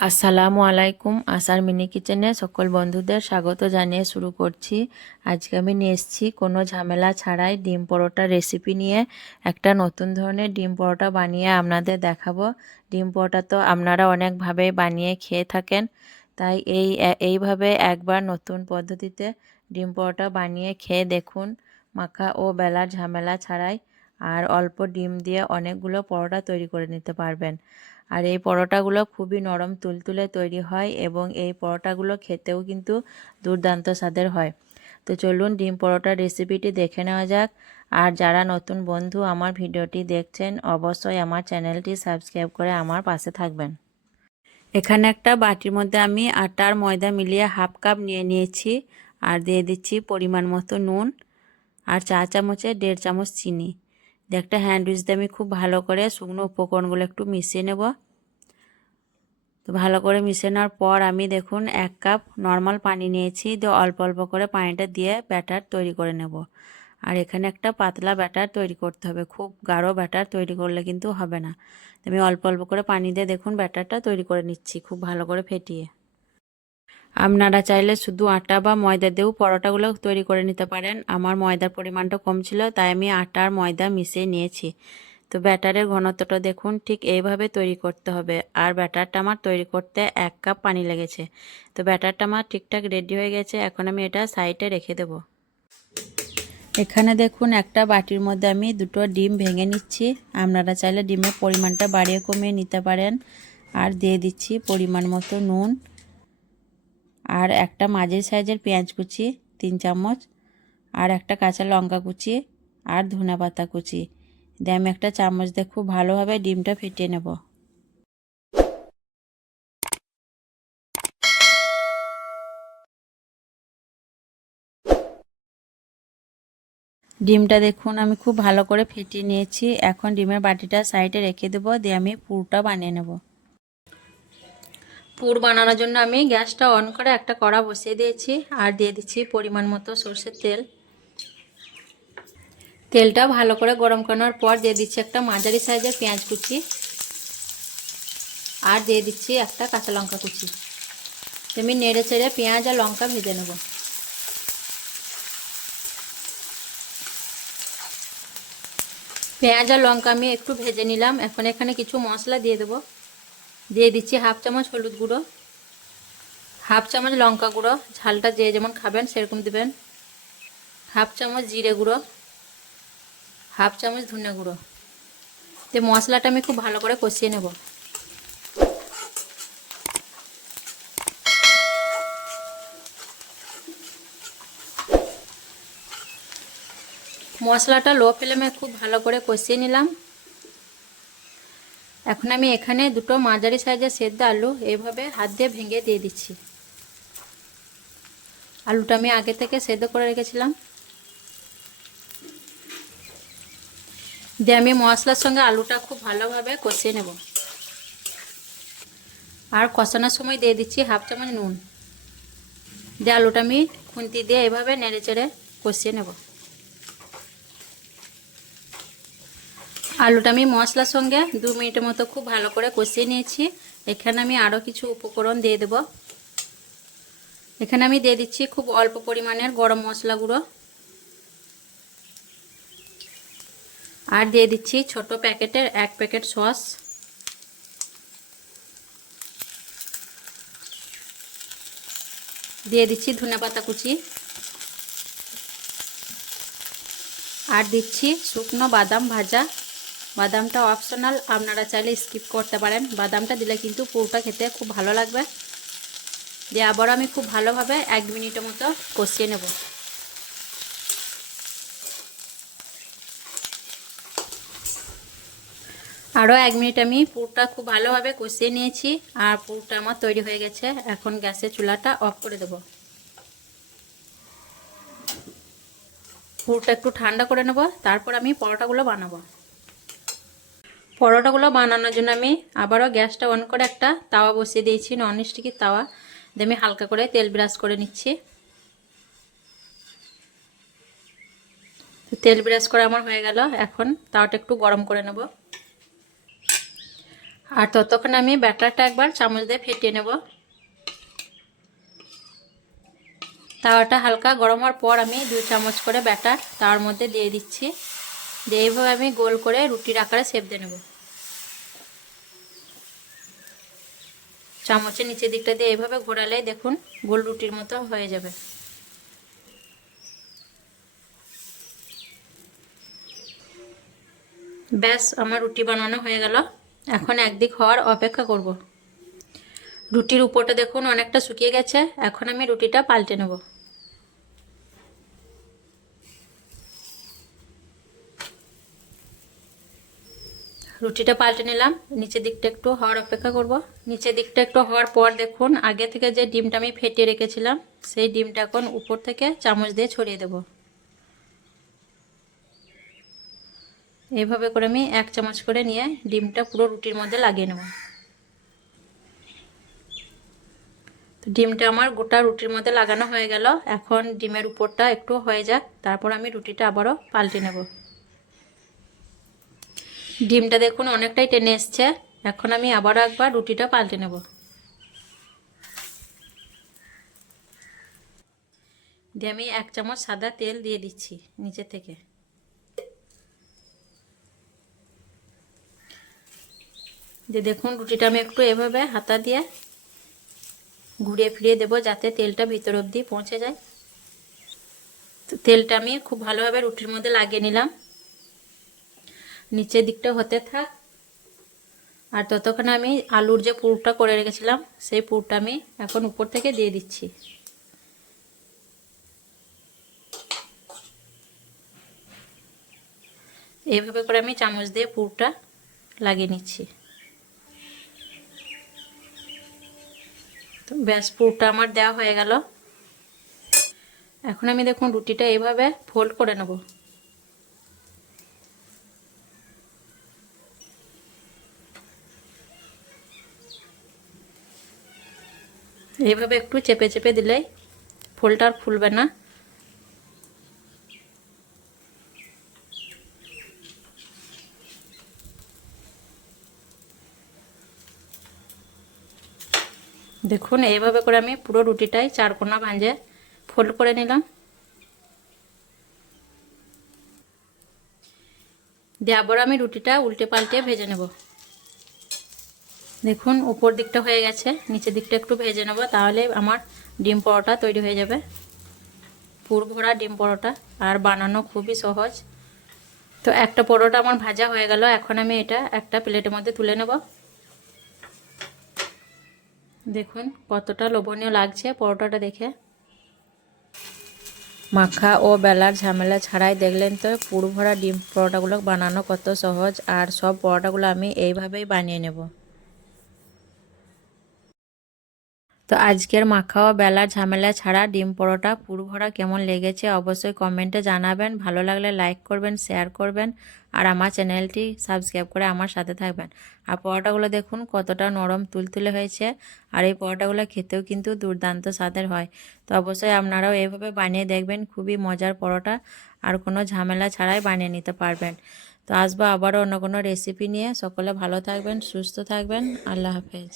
আসসালামু আলাইকুম। আসার মিনি কিচেনে সকল বন্ধুদের স্বাগত জানিয়ে শুরু করছি। আজকে আমি নিয়ে এসেছি কোনো ঝামেলা ছাড়াই ডিম পরোটা রেসিপি নিয়ে। একটা নতুন ধরনের ডিম পরোটা বানিয়ে আপনাদের দেখাবো। ডিম পরোটা তো আপনারা অনেকভাবে বানিয়ে খেয়ে থাকেন, তাই এইভাবে একবার নতুন পদ্ধতিতে ডিম পরোটা বানিয়ে খেয়ে দেখুন। মাখা ও বেলার ঝামেলা ছাড়াই আর অল্প ডিম দিয়ে অনেকগুলো পরোটা তৈরি করে নিতে পারবেন। আর এই পরোটাগুলো খুবই নরম তুলতুলে তৈরি হয় এবং এই পরোটাগুলো খেতেও কিন্তু দুর্দান্ত স্বাদের হয়। তো চলুন ডিম পরোটার রেসিপিটি দেখে নেওয়া যাক। আর যারা নতুন বন্ধু আমার ভিডিওটি দেখছেন অবশ্যই আমার চ্যানেলটি সাবস্ক্রাইব করে আমার পাশে থাকবেন। এখানে একটা বাটির মধ্যে আমি আটা আর ময়দা মিলিয়ে হাফ কাপ নিয়ে নিয়েছি আর দিয়ে দিচ্ছি পরিমাণ মতো নুন আর চা চামচে 1.5 চামচ চিনি দিয়ে একটা হ্যান্ড উইচ দিয়ে আমি খুব ভালো করে শুকনো উপকরণগুলো একটু মিশিয়ে নেব। তো ভালো করে মিশিয়ে নেওয়ার পর আমি দেখুন 1 কাপ নর্মাল পানি নিয়েছি, দিয়ে অল্প অল্প করে পানিটা দিয়ে ব্যাটার তৈরি করে নেব। আর এখানে একটা পাতলা ব্যাটার তৈরি করতে হবে, খুব গাঢ় ব্যাটার তৈরি করলে কিন্তু হবে না। আমি অল্প অল্প করে পানি দিয়ে দেখুন ব্যাটারটা তৈরি করে নিচ্ছি খুব ভালো করে ফেটিয়ে। আপনারা চাইলে শুধু আটা বা ময়দা দিয়েও পরোটাগুলো তৈরি করে নিতে পারেন। আমার ময়দার পরিমাণটা কম ছিল তাই আমি আটা আর ময়দা মিশিয়ে নিয়েছি। তো ব্যাটারের ঘনত্বটা দেখুন ঠিক এইভাবে তৈরি করতে হবে। আর ব্যাটারটা আমার তৈরি করতে 1 কাপ পানি লেগেছে। তো ব্যাটারটা আমার ঠিকঠাক রেডি হয়ে গেছে, এখন আমি এটা সাইডে রেখে দেব। এখানে দেখুন একটা বাটির মধ্যে আমি 2টো ডিম ভেঙে নিচ্ছি। আপনারা চাইলে ডিমের পরিমাণটা বাড়িয়ে কমিয়ে নিতে পারেন। আর দিয়ে দিচ্ছি পরিমাণ মতো নুন আর একটা মাঝারি সাইজের পেঁয়াজ কুচি 3 চামচ আর একটা কাঁচা লঙ্কা কুচি আর ধনেপাতা কুচি দিয়ে আমি একটা চামচ দিয়ে খুব ভালোভাবে ডিমটা ফেটিয়ে নেব। ডিমটা দেখুন আমি খুব ভালো করে ফেটিয়ে নিয়েছি। এখন ডিমের বাটিটা সাইডে রেখে দেবো, দিয়ে আমি পুরটা বানিয়ে নেব। পুর বানানোর জন্য আমি গ্যাসটা অন করে একটা কড়া বসিয়ে দিয়েছি আর দিয়ে দিচ্ছি পরিমাণ মতো সরষের তেল। তেলটা ভালো করে গরম করানোর পর দিয়ে দিচ্ছি একটা মাঝারি সাইজের পেঁয়াজ কুচি আর দিয়ে দিচ্ছি একটা কাঁচা লঙ্কা কুচি। আমি নেড়ে চেড়ে পেঁয়াজ আর লঙ্কা ভেজে নেব। পেঁয়াজ আর লঙ্কা আমি একটু ভেজে নিলাম। এখন এখানে কিছু মশলা দিয়ে দেবো। দিয়ে দিচ্ছি হাফ চামচ হলুদ গুঁড়ো, হাফ চামচ লঙ্কা গুঁড়ো, ঝালটা যে যেমন খাবেন সেরকম দেবেন, হাফ চামচ জিরে গুঁড়ো, হাফ চামচ ধনে গুঁড়ো। দিয়ে মশলাটা আমি খুব ভালো করে কষিয়ে নেব। মশলাটা লো ফ্লেমে খুব ভালো করে কষিয়ে নিলাম। এখন আমি এখানে 2টো মাঝারি সাইজের সেদ্ধ আলু এইভাবে হাত দিয়ে ভেঙে দিয়ে দিচ্ছি। আলুটা আমি আগে থেকে সেদ্ধ করে রেখেছিলাম। দিয়ে আমি মশলার সঙ্গে আলুটা খুব ভালোভাবে কষিয়ে নেব। আর কষানোর সময় দিয়ে দিচ্ছি হাফ চামচ নুন। দিয়ে আলুটা আমি খুন্তি দিয়ে এভাবে নেড়ে চেড়ে কষিয়ে নেব। আলুটা আমি মশলার সঙ্গে 2 মিনিটের মতো খুব ভালো করে কষিয়ে নিয়েছি। এখানে আমি আরও কিছু উপকরণ দিয়ে দেব। এখানে আমি দিয়ে দিচ্ছি খুব অল্প পরিমাণের গরম মশলা গুঁড়ো আর দিয়ে দিচ্ছি ছোট প্যাকেটের 1 প্যাকেট সস। দিয়ে দিচ্ছি ধনেপাতা কুচি আর দিচ্ছি শুকনো বাদাম ভাজা। বাদামটা অপশনাল, আপনারা চাইলে স্কিপ করতে পারেন। বাদামটা দিলে কিন্তু পুরোটা খেতে খুব ভালো লাগবে। দিয়ে আবার আমি খুব ভালোভাবে 1 মিনিটের মতো কষিয়ে নেব। আরও 1 মিনিট আমি পুরটা খুব ভালোভাবে কষিয়ে নিয়েছি আর পুরটা আমার তৈরি হয়ে গেছে। এখন গ্যাসের চুলাটা অফ করে দেব। পুরটা একটু ঠান্ডা করে নেব, তারপর আমি পরোটাগুলো বানাবো। পরোটাগুলো বানানোর জন্য আমি আবারও গ্যাসটা অন করে একটা তাওয়া বসিয়ে দিয়েছি, ননস্টিকের তাওয়া। দিয়ে আমি হালকা করে তেল ব্রাশ করে নিচ্ছি। তেল ব্রাশ করা আমার হয়ে গেল। এখন তাওয়াটা একটু গরম করে নেব। আর ততক্ষণ আমি ব্যাটারটা একবার চামচ দিয়ে ফেটিয়ে নেব। তাওয়াটা হালকা গরম হওয়ার পর আমি 2 চামচ করে ব্যাটার তার মধ্যে দিয়ে দিচ্ছি। দিয়ে এইভাবে আমি গোল করে রুটির আকারে শেপ দিয়ে নেব। চামচের নিচের দিকটা দিয়ে এইভাবে ঘোরালে দেখুন গোল রুটির মতো হয়ে যাবে। ব্যাস আমার রুটি বানানো হয়ে গেল। এখন একদিক হওয়ার অপেক্ষা করব। রুটির উপরটা দেখুন অনেকটা শুকিয়ে গেছে। এখন আমি রুটিটা পাল্টে নেব। রুটিটা পাল্টে নিলাম। নিচের দিকটা একটু হওয়ার অপেক্ষা করব। নিচের দিকটা একটু হওয়ার পর দেখুন আগে থেকে যে ডিমটা আমি ফেটিয়ে রেখেছিলাম সেই ডিমটা এখন উপর থেকে চামচ দিয়ে ছড়িয়ে দেব। এইভাবে করে আমি 1 চামচ করে নিয়ে ডিমটা পুরো রুটির মধ্যে লাগিয়ে নেব। তো ডিমটা আমার গোটা রুটির মধ্যে লাগানো হয়ে গেল। এখন ডিমের উপরটা একটু হয়ে যাক, তারপর আমি রুটিটা আবারও পাল্টে নেব। ডিমটা দেখুন অনেকটাই টেনে এসছে। এখন আমি আবারও একবার রুটিটা পাল্টে নেব। দিয়ে আমি 1 চামচ সাদা তেল দিয়ে দিচ্ছি নিচে থেকে। দিয়ে দেখুন রুটিটা আমি একটু এভাবে হাতা দিয়ে ঘুরিয়ে ফিরিয়ে দেবো যাতে তেলটা ভিতর অবধি পৌঁছে যায়। তো তেলটা আমি খুব ভালোভাবে রুটির মধ্যে লাগিয়ে নিলাম। নিচের দিকটা হতে থাক। আর ততক্ষণে আমি আলুর যে পুরটা করে রেখেছিলাম সেই পুরটা আমি এখন উপর থেকে দিয়ে দিচ্ছি। এইভাবে করে আমি চামচ দিয়ে পুরটা লাগিয়ে নিচ্ছি। তো ব্যাস পুরটা আমার দেওয়া হয়ে গেল। এখন আমি দেখুন রুটিটা এইভাবে ফোল্ড করে নেব। এইভাবে একটু চেপে চেপে দিলেই ফোল্ডটা আর খুলবে না। দেখুন এইভাবে করে আমি পুরো রুটিটাই 4 কোনা ভাঁজে ফোল্ড করে নিলাম। দিয়ে আবার আমি রুটিটা উল্টে পাল্টে ভেজে নেব। দেখুন উপর দিকটা হয়ে গেছে, নিচের দিকটা একটু ভেজে নেব, তাহলে আমার ডিম পরোটা তৈরি হয়ে যাবে। পুর ভরা ডিম পরোটা, আর বানানো খুবই সহজ। তো একটা পরোটা আমার ভাজা হয়ে গেল। এখন আমি এটা একটা প্লেটের মধ্যে তুলে নেব। দেখুন কতটা লোভনীয় লাগছে পরোটাটা দেখে। মাখা ও বেলার ঝামেলা ছাড়াই দেখলেন তো পুর ভরা ডিম পরোটাগুলো বানানো কত সহজ। আর সব পরোটাগুলো আমি এইভাবেই বানিয়ে নেব। তো আজকের মাখা ও বেলার ঝামেলা ছাড়া ডিম পরোটা পুর ভরা কেমন লেগেছে অবশ্যই কমেন্টে জানাবেন। ভালো লাগলে লাইক করবেন, শেয়ার করবেন, আর আমার চ্যানেলটি সাবস্ক্রাইব করে আমার সাথে থাকবেন। আর পরোটাগুলো দেখুন কতটা নরম তুলতুলে হয়েছে। আর এই পরোটাগুলো খেতেও কিন্তু দুর্দান্ত স্বাদের হয়। তো অবশ্যই আপনারাও এইভাবে বানিয়ে দেখবেন, খুবই মজার পরোটা, আর কোনো ঝামেলা ছাড়াই বানিয়ে নিতে পারবেন। তো আসবো আবারও অন্য কোনো রেসিপি নিয়ে। সকলে ভালো থাকবেন, সুস্থ থাকবেন। আল্লাহ হাফেজ।